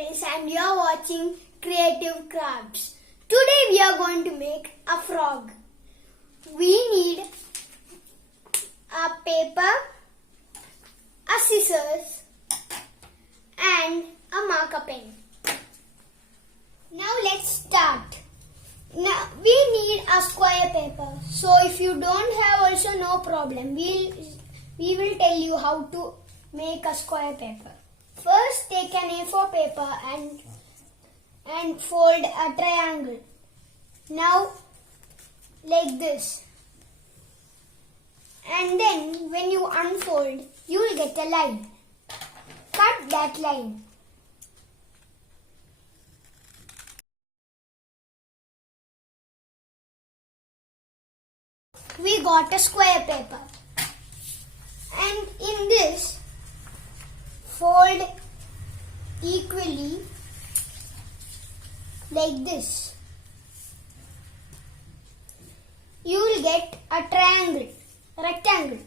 Petals and you are watching Creative Crafts. Today we are going to make a frog. We need a paper, a scissors and a marker pen. Now let's start. Now we need a square paper. So if you don't have also no problem. We will tell you how to make a square paper. First take an A4 paper and fold a triangle. Now like this. And then when you unfold, you will get a line. Cut that line. We got a square paper. And in this, fold equally like this. You will get a rectangle.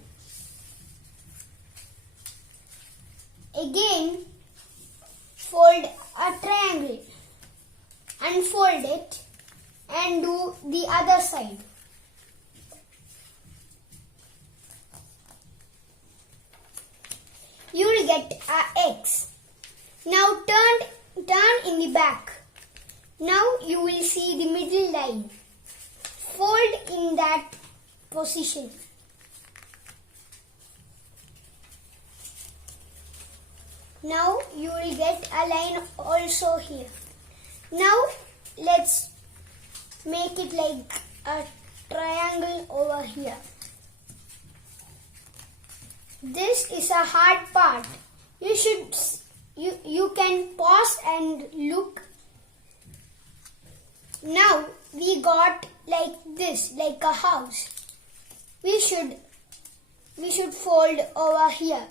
Again, fold a triangle, unfold it and do the other side. You will get a X. Now turn in the back. Now you will see the middle line. Fold in that position. Now you will get a line also here. Now let's make it like a triangle over here. This is a hard part. You can pause and look. Now we got like this, like a house. We should fold over here.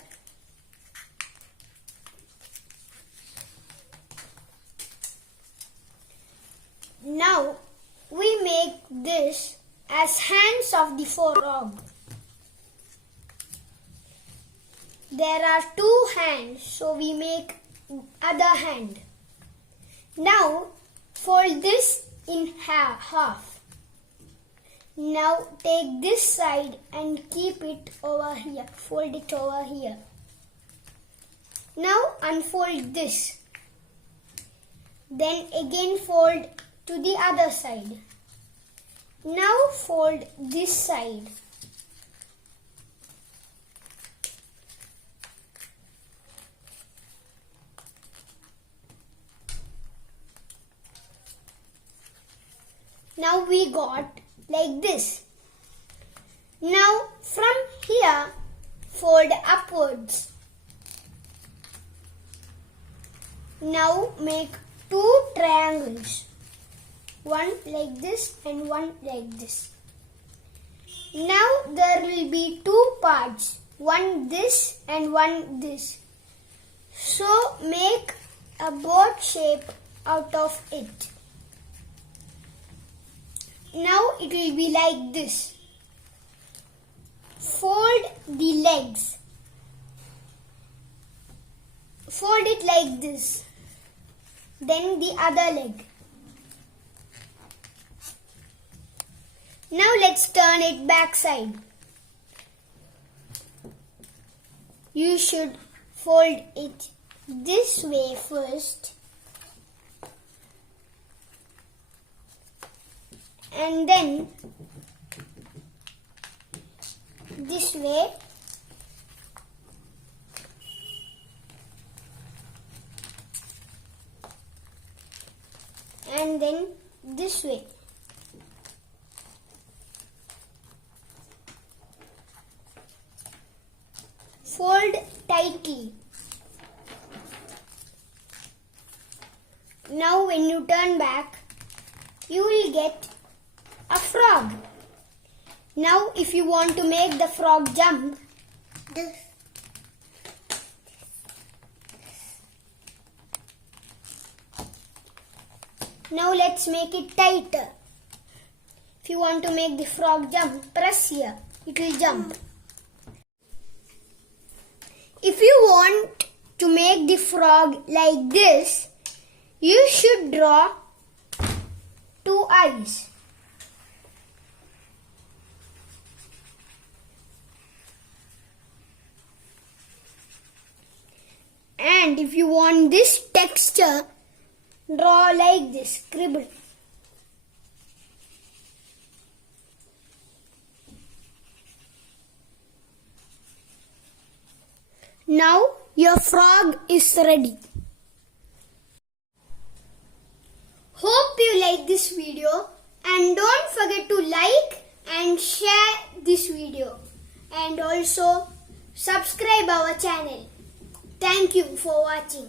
Now we make this as hands of the frog. There are two hands, so we make other hand. Now fold this in half. Now take this side and keep it over here. Fold it over here. Now unfold this. Then again fold to the other side. Now fold this side. Now we got like this. Now from here, fold upwards. Now make two triangles. One like this and one like this. Now there will be two parts. One this and one this. So make a boat shape out of it. Now it will be like this. Fold the legs. Fold it like this. Then the other leg. Now let's turn it back side. You should fold it this way first. And then this way. And then this way. Fold tightly. Now when you turn back, you will get a frog. Now if you want to make the frog jump, now let's make it tighter. If you want to make the frog jump, press here. It will jump. If you want to make the frog like this, You should draw 2 eyes. And if you want this texture, draw like this, scribble. Now your frog is ready. Hope you like this video, and don't forget to like and share this video, and also subscribe our channel. Thank you for watching.